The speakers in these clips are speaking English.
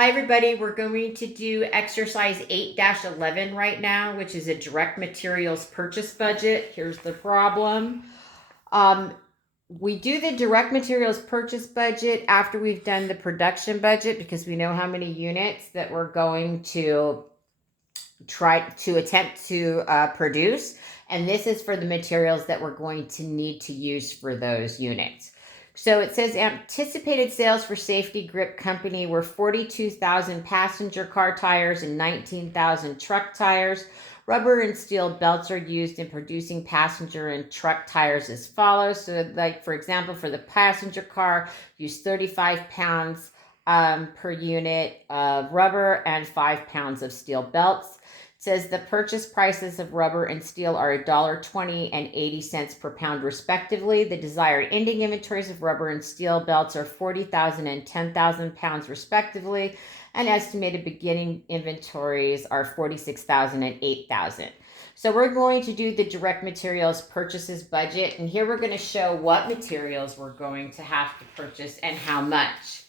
Hi everybody, we're going to do exercise 8-11 right now, which is a direct materials purchase budget. Here's the problem. Um, we do the direct materials purchase budget after we've done the production budget because we know how many units that we're going to try to attempt to produce. And this is for the materials that we're going to need to use for those units. So it says anticipated sales for Safety Grip Company were 42,000 passenger car tires and 19,000 truck tires. Rubber and steel belts are used in producing passenger and truck tires as follows. So, like for example, for the passenger car, use 35 pounds per unit of rubber and 5 pounds of steel belts. It says the purchase prices of rubber and steel are $1.20 and 80 cents per pound respectively. The desired ending inventories of rubber and steel belts are 40,000 and 10,000 pounds respectively, and estimated beginning inventories are 46,000 and 8,000. So we're going to do the direct materials purchases budget, and here we're going to show what materials we're going to have to purchase and how much.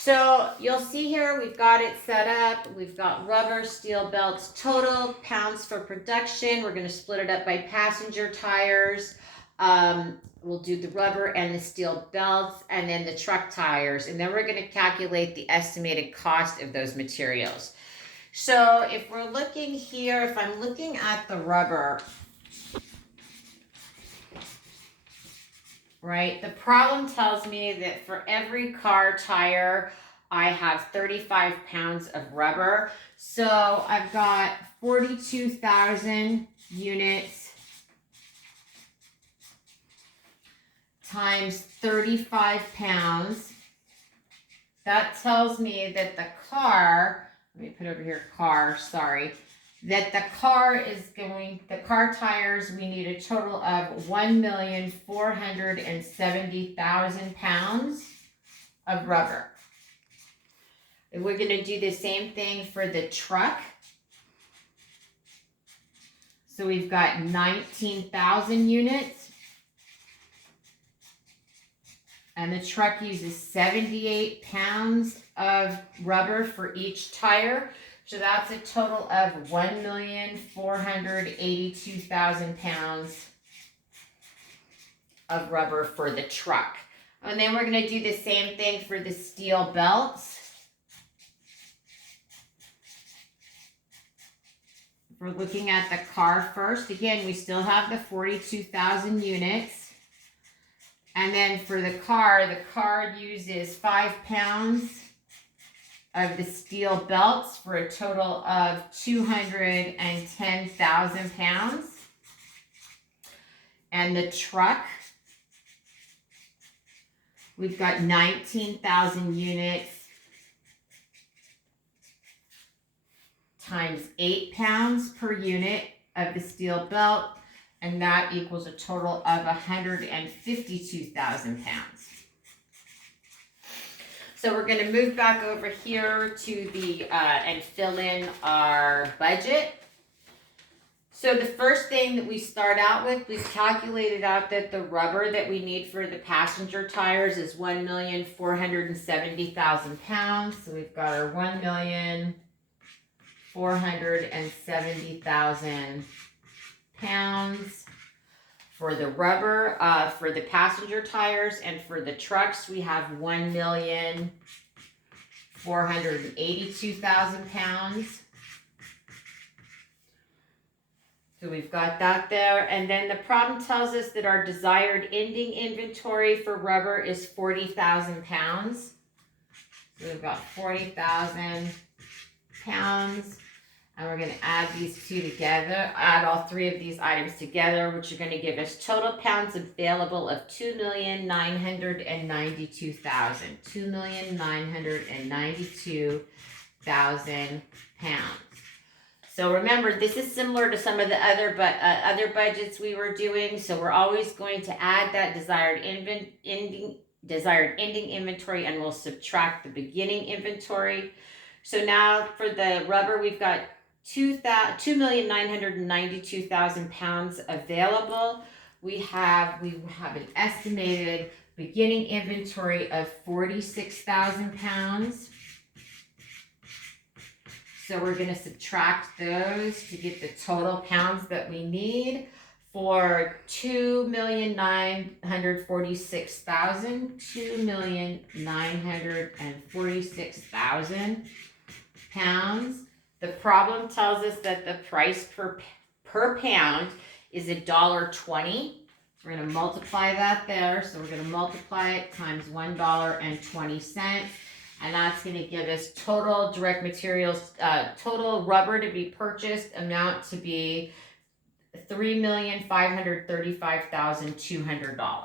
So you'll see here we've got it set up. We've got rubber, steel belts, total pounds for production. We're going to split it up by passenger tires. We'll do the rubber and the steel belts and then the truck tires. And then we're going to calculate the estimated cost of those materials. So if we're looking here, if I'm looking at the rubber, right? The problem tells me that for every car tire, I have 35 pounds of rubber. So I've got 42,000 units times 35 pounds. That tells me that the car, let me put over here car, sorry, that the car tires, we need a total of 1,470,000 pounds of rubber. And we're going to do the same thing for the truck. So we've got 19,000 units. And the truck uses 78 pounds of rubber for each tire. So that's a total of 1,482,000 pounds of rubber for the truck. And then we're going to do the same thing for the steel belts. We're looking at the car first. Again, we still have the 42,000 units. And then for the car uses 5 pounds of the steel belts for a total of 210,000 pounds. And the truck, we've got 19,000 units times 8 pounds per unit of the steel belt, and that equals a total of 152,000 pounds. So we're going to move back over here to the and fill in our budget. So the first thing that we start out with, we've calculated out that the rubber that we need for the passenger tires is 1,470,000 pounds. So we've got our 1,470,000 pounds. For the rubber, for the passenger tires, and for the trucks, we have 1,482,000 pounds. So we've got that there. And then the problem tells us that our desired ending inventory for rubber is 40,000 pounds. So we've got 40,000 pounds. And we're going to add these two together, add all three of these items together, which are going to give us total pounds available of 2,992,000. 2,992,000 pounds. So remember, this is similar to some of the other budgets we were doing. So we're always going to add that desired ending inventory, and we'll subtract the beginning inventory. So now for the rubber, we've got 2,992,000 pounds available. We have an estimated beginning inventory of 46,000 pounds. So we're going to subtract those to get the total pounds that we need for 2,946,000 pounds. The problem tells us that the price per pound is $1.20. We're going to multiply that there. So we're going to multiply it times $1.20. And that's going to give us total direct materials, total rubber to be purchased amount to be $3,535,200.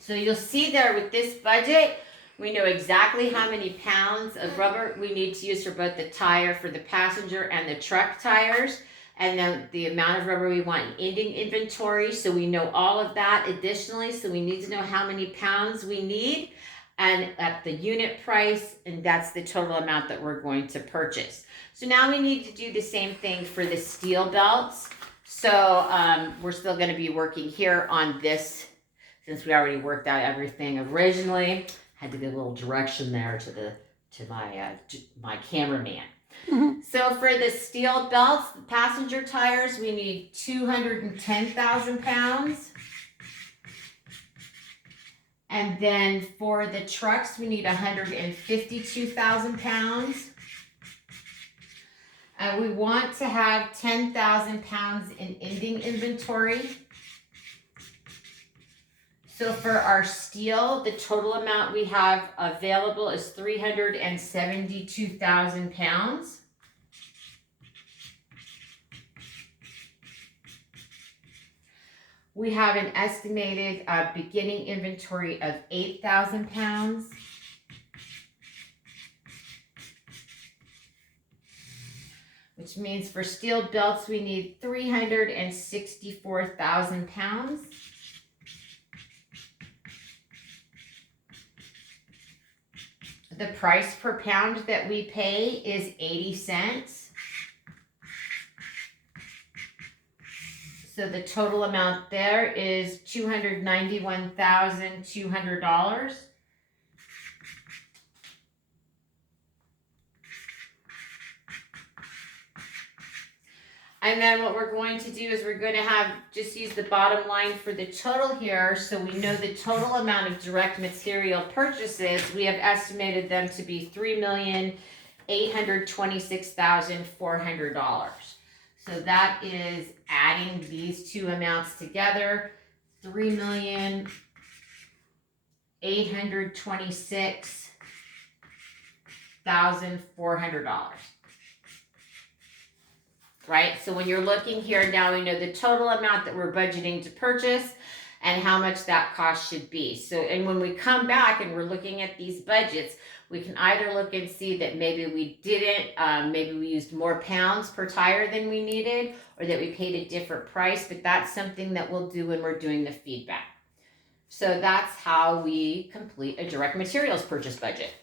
So you'll see there with this budget, we know exactly how many pounds of rubber we need to use for both the tire for the passenger and the truck tires, and then the amount of rubber we want in ending inventory. So we know all of that additionally. So we need to know how many pounds we need and at the unit price, and that's the total amount that we're going to purchase. So now we need to do the same thing for the steel belts. So we're still going to be working here on this, since we already worked out everything originally. Had to give a little direction there to my cameraman. Mm-hmm. So for the steel belts, the passenger tires, we need 210,000 pounds. And then for the trucks, we need 152,000 pounds. We want to have 10,000 pounds in ending inventory. So for our steel, the total amount we have available is 372,000 pounds. We have an estimated beginning inventory of 8,000 pounds. Which means for steel belts, we need 364,000 pounds. The price per pound that we pay is 80 cents. So the total amount there is $291,200. And then what we're going to do is we're going to have just use the bottom line for the total here. So we know the total amount of direct material purchases. We have estimated them to be $3,826,400. So that is adding these two amounts together, $3,826,400. Right? So when you're looking here now, we know the total amount that we're budgeting to purchase and how much that cost should be. So, and when we come back and we're looking at these budgets, we can either look and see that maybe we didn't, maybe we used more pounds per tire than we needed, or that we paid a different price, but that's something that we'll do when we're doing the feedback. So that's how we complete a direct materials purchase budget.